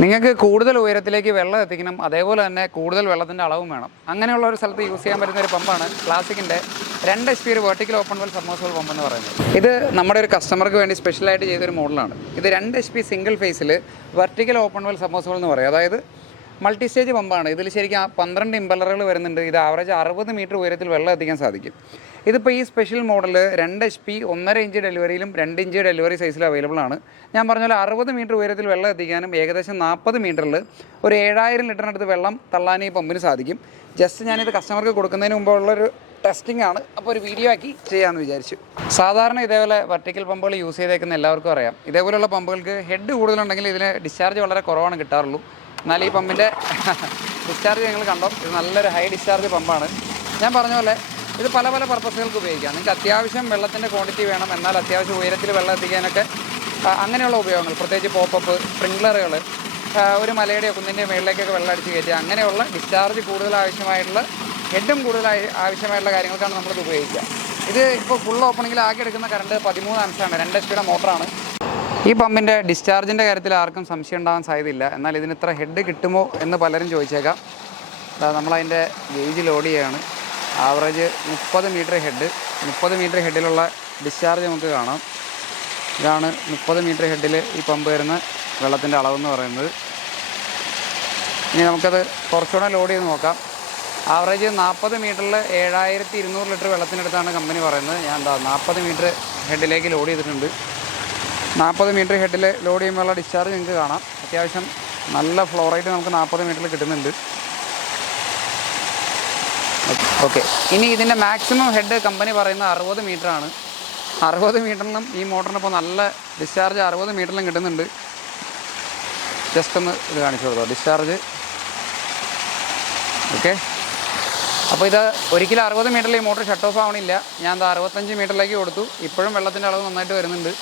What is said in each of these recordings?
നിങ്ങൾക്ക് കൂടുതൽ ഉയരത്തിലേക്ക് വെള്ളം എത്തിക്കണം, അതേപോലെ തന്നെ കൂടുതൽ വെള്ളത്തിൻ്റെ അളവും വേണം. അങ്ങനെയുള്ള ഒരു സ്ഥലത്ത് യൂസ് ചെയ്യാൻ പറ്റുന്ന ഒരു പമ്പാണ് ക്ലാസിക്കിൻ്റെ 2 HP ഒരു vertical open well submersible pump എന്ന് പറയുന്നത്. ഇത് നമ്മുടെ ഒരു കസ്റ്റമർക്ക് വേണ്ടി സ്പെഷ്യലായിട്ട് ചെയ്തൊരു മോഡലാണ്. ഇത് 2 HP സിംഗിൾ ഫേസിൽ വെർട്ടിക്കൽ ഓപ്പൺ വെൽ സബ്മേഴ്സിബിൾ എന്ന് പറയും. അതായത് മൾട്ടി സ്റ്റേജ് പമ്പാണ്. ഇതിൽ ശരിക്കും 12 ഇമ്പലറുകൾ വരുന്നുണ്ട്. ഇത് ആവറേജ് 60 മീറ്റർ ഉയരത്തിൽ വെള്ളം എത്തിക്കാൻ സാധിക്കും. ഇതിപ്പോൾ ഈ സ്പെഷ്യൽ മോഡൽ 2 HP 1.5 ഇഞ്ച് ഡെലിവറിയിലും 2 ഇഞ്ച് ഡെലിവറി സൈസിലും അവൈലബിൾ ആണ്. ഞാൻ പറഞ്ഞ പോലെ 60 മീറ്റർ ഉയരത്തിൽ വെള്ളം എത്തിക്കാനും ഏകദേശം 40 മീറ്ററിൽ ഒരു 7000 ലിറ്ററിനടുത്ത് വെള്ളം തള്ളാൻ ഈ പമ്പിന് സാധിക്കും. ജസ്റ്റ് ഞാനിത് കസ്റ്റമർക്ക് കൊടുക്കുന്നതിന് മുമ്പുള്ളൊരു ടെസ്റ്റിംഗ് ആണ്. അപ്പോൾ ഒരു വീഡിയോ ആക്കി ചെയ്യാമെന്ന് വിചാരിച്ചു. സാധാരണ ഇതേപോലെ വെർട്ടിക്കൽ പമ്പുകൾ യൂസ് ചെയ്തേക്കുന്ന എല്ലാവർക്കും അറിയാം, ഇതേപോലെയുള്ള പമ്പുകൾക്ക് ഹെഡ് കൂടുതലുണ്ടെങ്കിൽ ഇതിന് ഡിസ്ചാർജ് വളരെ കുറവാണ് കിട്ടാറുള്ളൂ. എന്നാൽ ഈ പമ്പിൻ്റെ ഡിസ്ചാർജ് നിങ്ങൾ കണ്ടോ, ഇത് നല്ലൊരു ഹൈ ഡിസ്ചാർജ് പമ്പാണ്. ഞാൻ പറഞ്ഞ പോലെ ഇത് പല പല പർപ്പസുകൾക്ക് ഉപയോഗിക്കാം. നിങ്ങൾക്ക് അത്യാവശ്യം വെള്ളത്തിൻ്റെ ക്വാണ്ടിറ്റി വേണം, എന്നാൽ അത്യാവശ്യം ഉയരത്തിൽ വെള്ളം എത്തിക്കാനൊക്കെ അങ്ങനെയുള്ള ഉപയോഗങ്ങൾ, പ്രത്യേകിച്ച് പോപ്പപ്പ് സ്പ്രിംഗ്ലറുകൾ, ഒരു മലയുടെ കുന്നിൻ്റെ മുകളിലേക്കൊക്കെ വെള്ളം അടിച്ച് കയറ്റുക, അങ്ങനെയുള്ള ഡിസ്ചാർജ് കൂടുതൽ ആവശ്യമായിട്ടുള്ള ഹെഡും കൂടുതൽ ആവശ്യമായിട്ടുള്ള കാര്യങ്ങൾക്കാണ് നമ്മളിത് ഉപയോഗിക്കുക. ഇത് ഇപ്പോൾ ഫുൾ ഓപ്പണിങ്ങിൽ ആകെ എടുക്കുന്ന കറണ്ട് 13 ആംസാണ്. 2 HP മോട്ടറാണ്. ഈ പമ്പിൻ്റെ ഡിസ്ചാർജിൻ്റെ കാര്യത്തിൽ ആർക്കും സംശയം ഉണ്ടാകാൻ സാധ്യതയില്ല. എന്നാൽ ഇതിന് ഇത്ര ഹെഡ് കിട്ടുമോ എന്ന് പലരും ചോദിച്ചേക്കാം. നമ്മളതിൻ്റെ ഗേജ് ലോഡ് ചെയ്യുകയാണ്. Average 30 metre head. 30 മീറ്റർ ഹെഡിലുള്ള ഡിസ്ചാർജ് നമുക്ക് കാണാം. ഇതാണ് 30 മീറ്റർ ഹെഡിൽ ഈ പമ്പ് വരുന്ന വെള്ളത്തിൻ്റെ അളവെന്ന് പറയുന്നത്. ഇനി നമുക്കത് കുറച്ചുകൂടെ ലോഡ് ചെയ്ത് നോക്കാം. ആവറേജ് 40 മീറ്ററിൽ 7200 ലിറ്റർ വെള്ളത്തിനടുത്താണ് കമ്പനി പറയുന്നത്. ഞാൻ 40 മീറ്റർ ഹെഡിലേക്ക് ലോഡ് ചെയ്തിട്ടുണ്ട്. 40 മീറ്റർ ഹെഡിൽ ലോഡ് ചെയ്യുമ്പോഴുള്ള ഡിസ്ചാർജ് നിങ്ങൾക്ക് കാണാം. അത്യാവശ്യം നല്ല ഫ്ലോറൈറ്റ് നമുക്ക് 40 മീറ്ററിൽ കിട്ടുന്നുണ്ട്. ഓക്കെ, ഇനി ഇതിൻ്റെ മാക്സിമം ഹെഡ് കമ്പനി പറയുന്നത് 60 മീറ്ററാണ്. 60 മീറ്ററിലും ഈ മോട്ടറിനിപ്പോൾ നല്ല ഡിസ്ചാർജ് 60 മീറ്ററിലും കിട്ടുന്നുണ്ട്. ജസ്റ്റ് ഒന്ന് ഇത് കാണിച്ചു കൊടുത്തോ ഡിസ്ചാർജ്. ഓക്കെ, അപ്പോൾ ഇത് ഒരിക്കലും 60 മീറ്ററിൽ ഈ മോട്ടർ ഷട്ട് ഓഫ് ആവണില്ല. ഞാൻ 65 മീറ്ററിലേക്ക് കൊടുത്തു. ഇപ്പോഴും വെള്ളത്തിൻ്റെ അളവ് നന്നായിട്ട് വരുന്നുണ്ട്.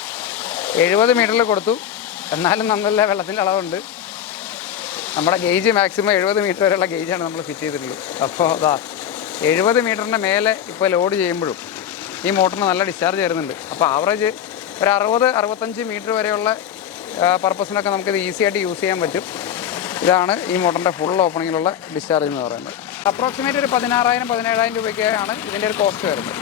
70 മീറ്ററിൽ കൊടുത്തു, എന്നാലും നല്ല വെള്ളത്തിൻ്റെ അളവുണ്ട്. നമ്മുടെ ഗേജ് മാക്സിമം 70 മീറ്റർ വരെയുള്ള ഗേജാണ് നമ്മൾ ഫിറ്റ് ചെയ്തിട്ടുള്ളത്. അപ്പോൾ 70 മീറ്ററിൻ്റെ മേലെ ഇപ്പോൾ ലോഡ് ചെയ്യുമ്പോഴും ഈ മോട്ടറിന് നല്ല ഡിസ്ചാർജ് വരുന്നുണ്ട്. അപ്പോൾ ആവറേജ് ഒരു 60-65 മീറ്റർ വരെയുള്ള പർപ്പസിനൊക്കെ നമുക്കിത് ഈസി ആയിട്ട് യൂസ് ചെയ്യാൻ പറ്റും. ഇതാണ് ഈ മോട്ടറിൻ്റെ ഫുൾ ഓപ്പണിങ്ങിലുള്ള ഡിസ്ചാർജ് എന്ന് പറയുന്നത്. അപ്രോക്സിമേറ്റ് ഒരു 16,000-17,000 രൂപയ്ക്കാണ് ഇതിൻ്റെ ഒരു കോസ്റ്റ് വരുന്നത്.